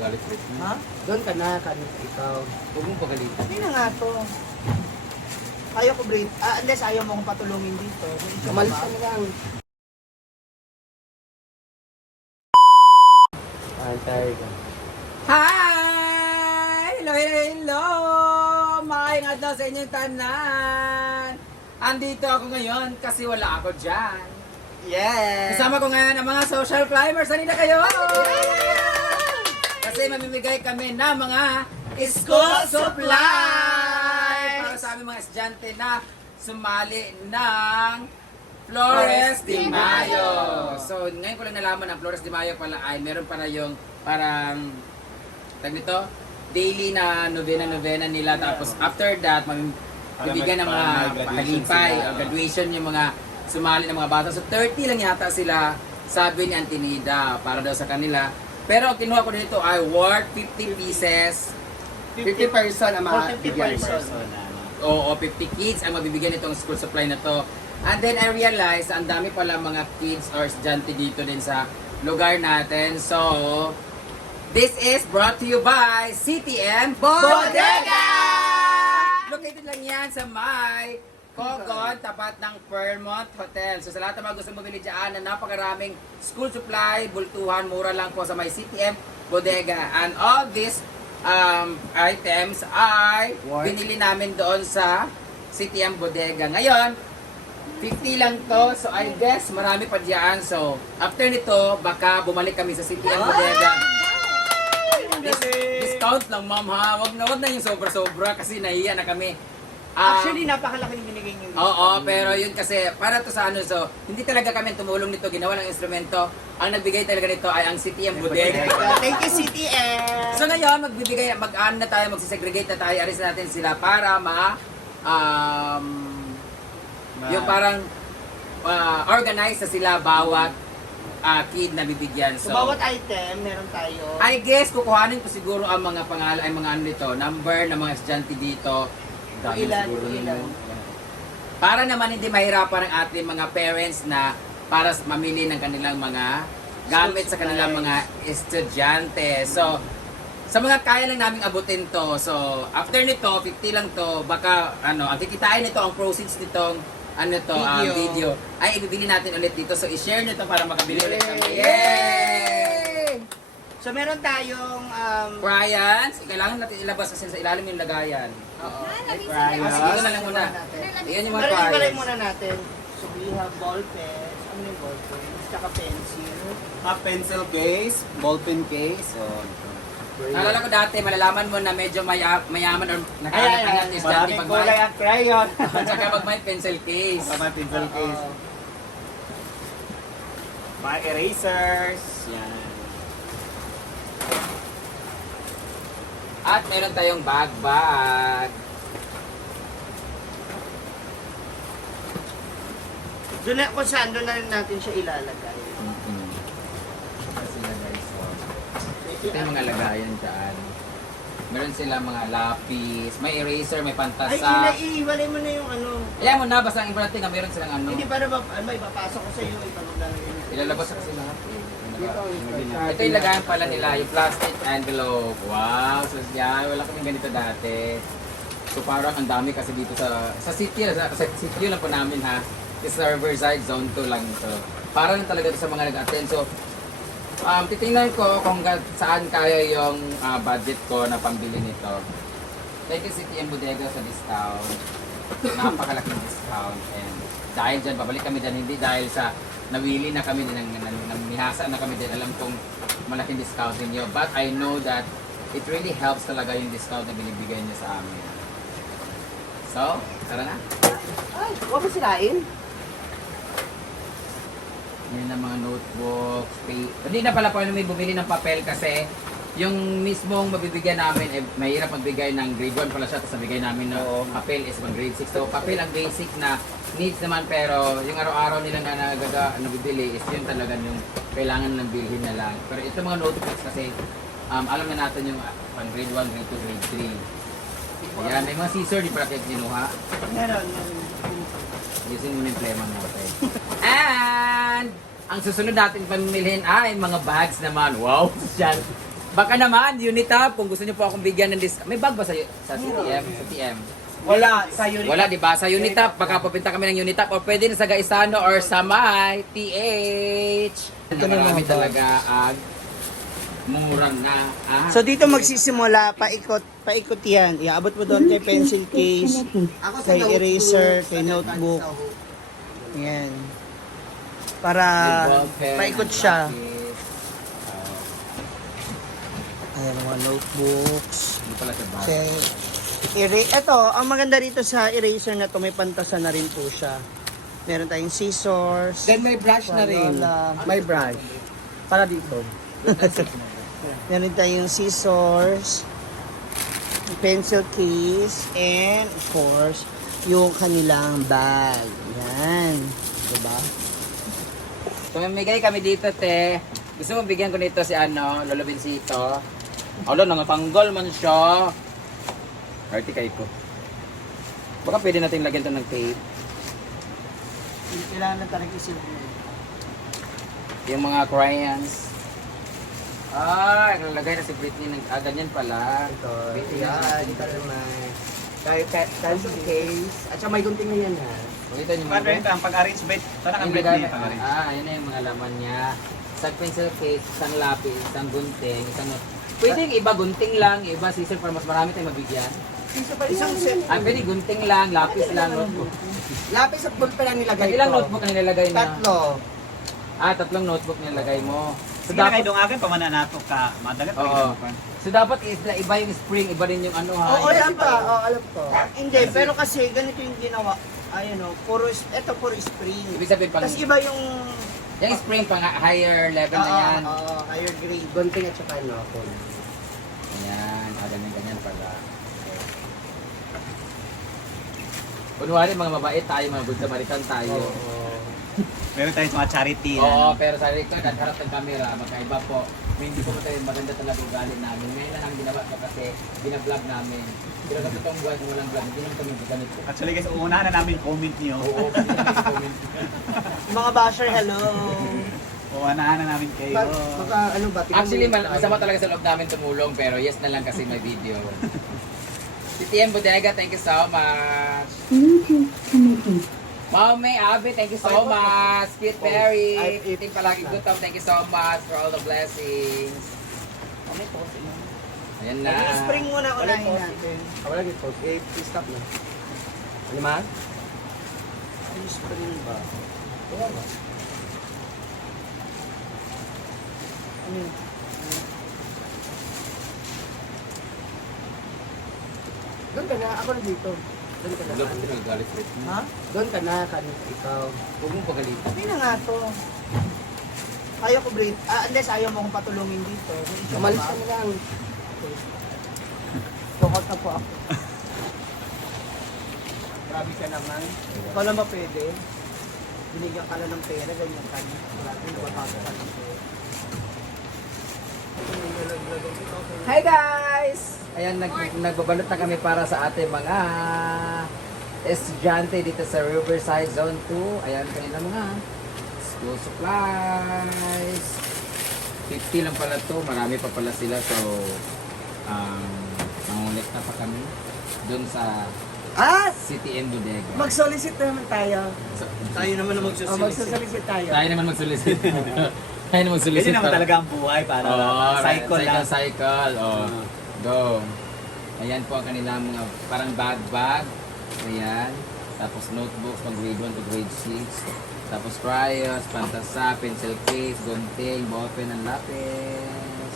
magalit ulit mo. Ha? Doon ka na, kanina ikaw. Huwag mong pagalitan. Hindi na nga to. Ayaw ko, Brit. Unless ayaw mo akong patulungin dito. Umalis ka na lang. Antay ka. Hi! Hello, hello, hello! Maayong adlaw sa inyong tanan! Andito ako ngayon kasi wala ako dyan. Yes! Kasama ko ngayon ang mga social climbers. Halina kayo! Kasi mamimigay kami ng mga school supply para sa aming mga estudyante na sumali ng Flores de Mayo. So, ngayon ko lang nalaman ang Flores de Mayo pala ay meron para yung parang tag nito, daily na novena nila. Tapos after that, bibigyan ng mga pahalipay o graduation yung mga sumali ng mga bata. So 30 lang yata sila, sabi ni Antinida, para daw sa kanila. Pero ang kinuha ko dito ay worth 50 pieces. 50 person ang mga 50 bigyan person. Oo, 50 kids ang mabibigyan itong school supply na to. And then I realized, ang dami pala mga kids or estudyante dito din sa lugar natin. So, this is brought to you by CTM Bodega! Located lang yan sa may Cogon, tapat ng Fairmont Hotel. So sa lahat ng mga gusto bumili dyan na napakaraming school supply, bultuhan, mura lang po sa may CTM Bodega. And all these items ay binili namin doon sa CTM Bodega. Ngayon, 50 lang to. So I guess marami pa dyan. So after nito, baka bumalik kami sa CTM Bodega. Discount lang, ma'am, ha? Wag na yung sobra-sobra kasi nahiya na kami. Actually, napakalaking binigay niyo. Oo, pero yun kasi para to sa ano, so hindi talaga kami tumulong nito, ginawa ng instrumento. Ang nagbigay talaga nito ay ang CTM Bodega. Thank you, CTM! So ngayon, mag-ano na tayo, magsisegregate na tayo, alis natin sila para yung parang organize na sila bawat kid na bibigyan. So, bawat item, meron tayo. I guess, kukuhanin ko siguro ang mga pangalan, ay mga ano dito, number ng mga estudyante dito. Dami Ilan, siguro ilan. nun. Para naman hindi mahirapan ang ating mga parents na para mamili ng kanilang mga gamit sa kanilang mga estudyante. So, sa mga kaya lang naming abutin to. So, after nito, 50 lang to, baka ano, ang kikitain nito, ang proceeds nitong ano to, video, ay ibibili natin ulit dito. So, i-share nito para makabili ulit kami. Yay! So, meron tayong Crayons, kailangan natin ilabas kasi sa ilalim yung lagayan. Oo. Crayons. Dito na lang muna. Iyan yung mga Ibalay crayons. muna natin. So, we have ball pens. Ano yung ball pens? Tsaka pencil. pencil case, ballpen case. So, Naalala ko dati, malalaman mo na medyo mayaman or nakahanap ng estudyante pag may, ang crayon. at saka pag may pencil case. May pencil case. Mga erasers. Yan. At meron tayong bag. Doon na, kung saan, doon na rin natin siya ilalagay. Ito yung mga lagayan dyan. Meron sila mga lapis, may eraser, may Ay, pantasa. iiwalay mo na yung ano. Ayan mo na, basta ang importante nga meron silang ano. Hindi para may papasok ko sa iyo, iba maglalagay mo. Ilalabas ko kasi lahat eh. Ito yung lagayan pala nila, yung plastic envelope. Wow, so yan, wala kaming ganito dati. So parang ang dami kasi dito sa city, sa city lang po namin ha. Sa Riverside, zone 2 lang ito. Para lang talaga ito sa mga nag-attend. So, titingnan ko kung saan kaya yung budget ko na pambili nito. Thank you CTM Bodega sa discount. Napakalaking discount. And dahil dyan, babalik kami dyan. Hindi dahil sa nawili na kami din, namihasa na kami din. Alam kong malaking discount ninyo. But I know that it really helps talaga yung discount na binibigay niyo sa amin. So, tara na. Ay, huwag mo sirain. May na mga notebooks, hindi na pala paano may bumili ng papel kasi yung mismong mabibigyan namin, mahirap magbigay ng grade 1 pala siya, tapos nabigay namin na papel is pang grade 6. So papel ang basic na needs naman, pero yung araw-araw nila na nabibili is yun talaga yung kailangan ng bilhin na lang. Pero ito mga notebooks kasi alam na natin yung pang grade 1, grade 2, grade 3. Ayan, may mga scissor, di pala kayo kinuha. Meron. Using mo yung plema natin. And ang susunod natin pamimilhin ay mga bags naman. Wow! Yan. Baka naman, Unitab, kung gusto niyo po akong bigyan ng discount. May bag ba sa CTM? Sa TM? Wala, sa unit. Wala, di ba? Sa Unitap, baka pupunta kami ng Unitap o pwede na sa Gaisano or sa May TH. Marami talaga murang na. So dito magsisimula, paikot yan. Iaabot mo doon kay pencil case, kay eraser, kay notebook. Yan. Para paikot siya. Ayan, mga notebooks. Hindi pala sa bag. Ito, ang maganda rito sa eraser na to, may pantasan na rin po siya. Meron tayong scissors. Then may brush na rin. Wala. May brush. Para dito. Meron tayong scissors, pencil case, and of course, yung kanilang bag. Yan. Diba? Tumimigay kami dito, te. Gusto mo bigyan ko nito si Lolo Vincito? Alo, nangatanggal man siya. Arti kay ko. Baka pwede natin lagyan to ng tape. Kailangan na talagang isilip. Yung mga crayons. Nalagay na si Britney ng ganyan pala. Ito. Britney Yan. Dito naman. Pencil case. At saka may gunting na yan ha. Pakita niyo Paano ito? Ang pag-arrange ba? Sana Yung kang break lagay- niya pag-arrange. Yun na yung mga laman niya. Isang pencil case, isang lapis, isang gunting, isang... Pwede yung iba gunting lang, yung iba scissor para mas marami tayong mabigyan. Isang set. Pwede gunting lang, lapis lang, notebook. Lapis at ballpen lang nilagay Ilang ko. notebook ang nilalagay niya? Tatlo. Tatlong notebook nilalagay mo. So Sige na kayo dapat, dungagan, pamanato ka. Madagat pa Oo. So dapat iba yung spring, iba rin yung ano ha. Oo, Alam pa. Oo, alam ko. Hindi, pero kasi ganito yung ginawa. Ayun o, ito puro spring. Ibig sabihin pang, Tapos iba yung... yung spring pang higher level na yan. Oo, higher grade. Gunting at saka ano. Ayan, ganyan pala. Kunwari mga mabait tayo, mga good Samaritan tayo. Meron tayo sa mga charity. Oo, pero sa record at harap ng camera, magkaiba po. Hindi po tayo maganda talaga ugali namin. Ngayon na lang ginawa ko kasi binablog namin. Pero sa totoong buwan, walang vlog, hindi naman kami ganito. Actually guys, una na namin comment niyo. Oo, hindi namin comment. Mga basher, hello. Unahan na namin kayo. Baka ano ba? tingnan Actually, mo yung- masama talaga sa loob namin tumulong, pero yes na lang kasi may video. Si TM Bodega, thank you so much. Ma'am May Abby, thank you so much. Sweet Berry, Team Palagi Gutom, thank you so much for all the blessings. Ayan na. Yung spring muna unahin natin. Wala dito. Stop na. Ano man? Yung spring ba? Wala ba? Ano yun? Doon ka na. Ako na dito. Doon ka na. Wala, hindi nagagalit rin. Ha? Doon ka na. Ikaw. Huwag mong pagalitan. Hindi na nga to. Ayaw ko break. Unless ayaw mo akong patulungin dito. Umalis ka na lang. Tukot na po ako. Grabe ka naman. Ikaw lang ba pwede? Binigyan ka lang ng pera, ganyan ka na. Wala kang napapasok ka ng pera. Hi guys! Ayan, nagbabalot na kami para sa ating mga estudyante dito sa Riverside Zone 2. Ayan, kanila mga school supplies. 50 lang pala to, marami pa pala sila. So, mangulit na pa kami dun sa City and Bodega. Mag-solicit naman tayo. Tayo naman na magsusulit. Mag-solicit tayo. Tayo naman mag-solicit. Tayo naman mag-solicit. Kasi naman talaga ang buhay para cycle lang. Cycle. Go. Ayan po ang kanilang mga parang bag. Ayan. Tapos notebooks pang grade 1 to grade 6. Tapos crayons, pantasa, pencil case, gunting, ballpen, and lapis.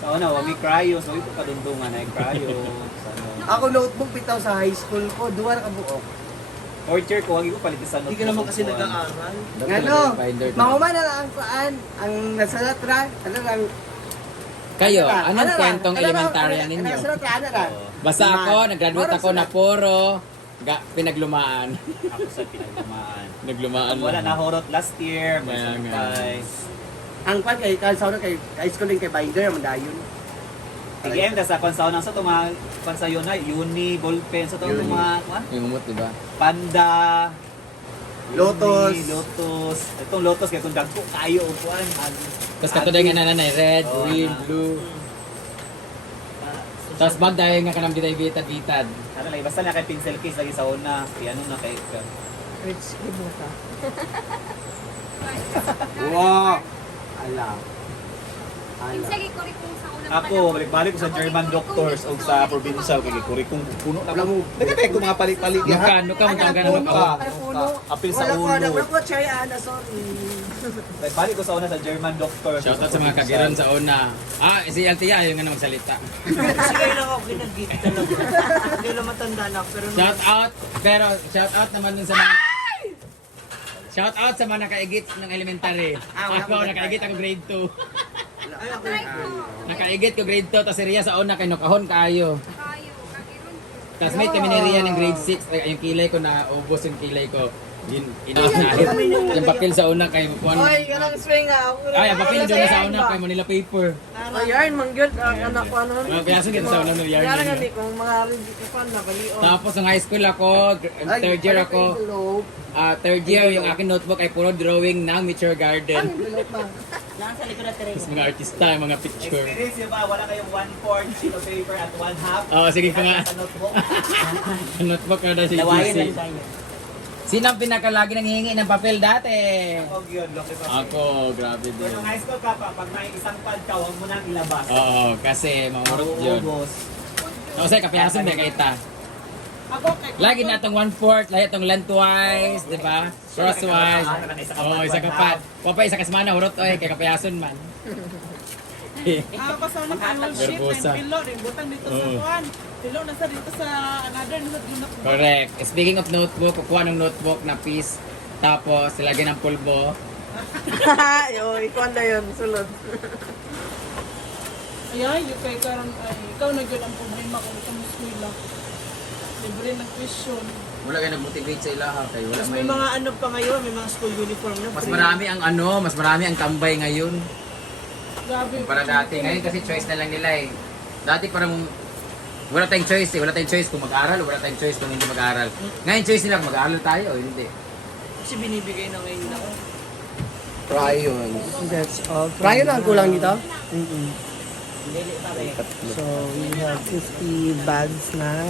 So ano, wag i-cryos, wag ito kadundungan ay cryos. Ako notebook bitaw sa high school ko. Duwa na kabuok. Fourth year ko, wag ko palit sa Hindi ka naman kasi nag-aaral. Ano? Mauma na lang ang paan. Ang nasalat ra. Ano lang. Kayo, ano lang, anong ano lang, kwentong ano lang, elementary ano ang lang, ninyo? Nasalat ra, ano lang. Basta ako, nag-graduate ako na puro pinaglumaan. Ako sa pinaglumaan. Naglumaan Wala lang. na horot last year, may Kaya nga. surprise. Ang pan kay kalsaw na kay high school din kay binder man dayon. TGM, tas sa konsaw ng sa ito, mga konsayo na, uni, ballpen, sa ito, Uni. mga kuwan? Yung umot, diba? Panda, Lotus. Uni, Lotus. Itong Lotus, kaya itong dagko, kayo, upuan. Tapos katuloy nga nanay, red, green, blue. Tapos bag dahil nga kanang bitad-bitad. Ano lang, basta na kay pencil case lagi sa una. Ano na kay Rich, give mo ka. Wow! Ala. Ala. Sige, kuri kung sa unang ako, balik-balik ko sa German doctors o sa provincial kay kuri kung puno na mo. Nagkatay ko mga palit-palit ya. Nuka, ganun ako. Apil sa Wala ko, ulo. wala ko, Chay Ana, sorry. Balik ko sa una sa German doctors. Shoutout sa mga kagiran sa una. Si Altia, yung nga magsalita. Sige lang ako kinagit talaga. Hindi na matanda na ako, pero Shoutout naman dun sa mga... Shoutout sa mga nakaigit ng elementary. Ako, nakaigit ako grade 2. Nakaigit ko grade 2, tapos si Ria sa una kay nukahon kayo. Kayo, kagiron. Tapos may kami ni Ria ng grade 6, yung kilay ko na ubos yung kilay ko. Yung papel sa una kay Oy, ganang swing ah. Ay, ang papel doon sa una kay Manila paper. Ayun, mangyod ang anak ko ano. Mga piyaso din sa una ng Kaya yarn. nga ni kung mga review ko pa na balion. Tapos ng high school ako, third year ako. Third year, yung akin notebook ay puro drawing ng Mature Garden. Nasa likod na Tapos mga artista, yung mga picture. Experience yun ba? Wala kayong 1/4 sheet of paper at 1/2? Oo, sige pa nga. Sa notebook. Notebook na si Lawayan GC. lang tayo. Sino ang pinakalagi nanghihingi ng papel dati? Huwag yun, loki pa. Ako, grabe Kung din. nung high school ka pa, pag may isang pad ka, huwag mo nang ilabas. Oo, kasi mamurot yun. Ubos. Kasi kapiyasan din kita. Lagi na itong 1/4, lagi itong lengthwise, di ba? Crosswise. Oo, isa ka pa. Papa, isa ka semana, hurot oy, kay kapiyasan man. Ako sa unang annual sheet, Verbosa. pilo rin, butang dito sa Oo. kuhan. Pilo na sa dito sa another notebook. Correct. Speaking of notebook, kukuha ng notebook na piece, tapos ilagay ng pulbo. Yo, ikaw na yun, sulod. Ay, yung kay karon ay ikaw na gyud ang problema kung ikaw mo eskwela. Libre ng question. Wala kayo nag-motivate sa ilaha kay wala May mga ano pa ngayon, may mga school uniform na. mas marami ang tambay ngayon. Grabe. Para dati, ngayon kasi choice na lang nila eh. Dati parang wala tayong choice eh. Wala tayong choice kung mag-aral o wala tayong choice kung hindi mag-aral. Ngayon choice nila kung mag-aral tayo o hindi. Kasi binibigay na ngayon na. Crayons. That's all. Crayon ang kulang dito? So, we have 50 bags na.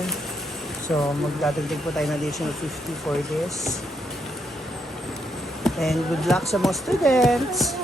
So, magdadagdag po tayo ng additional 50 for this. And good luck sa mga students!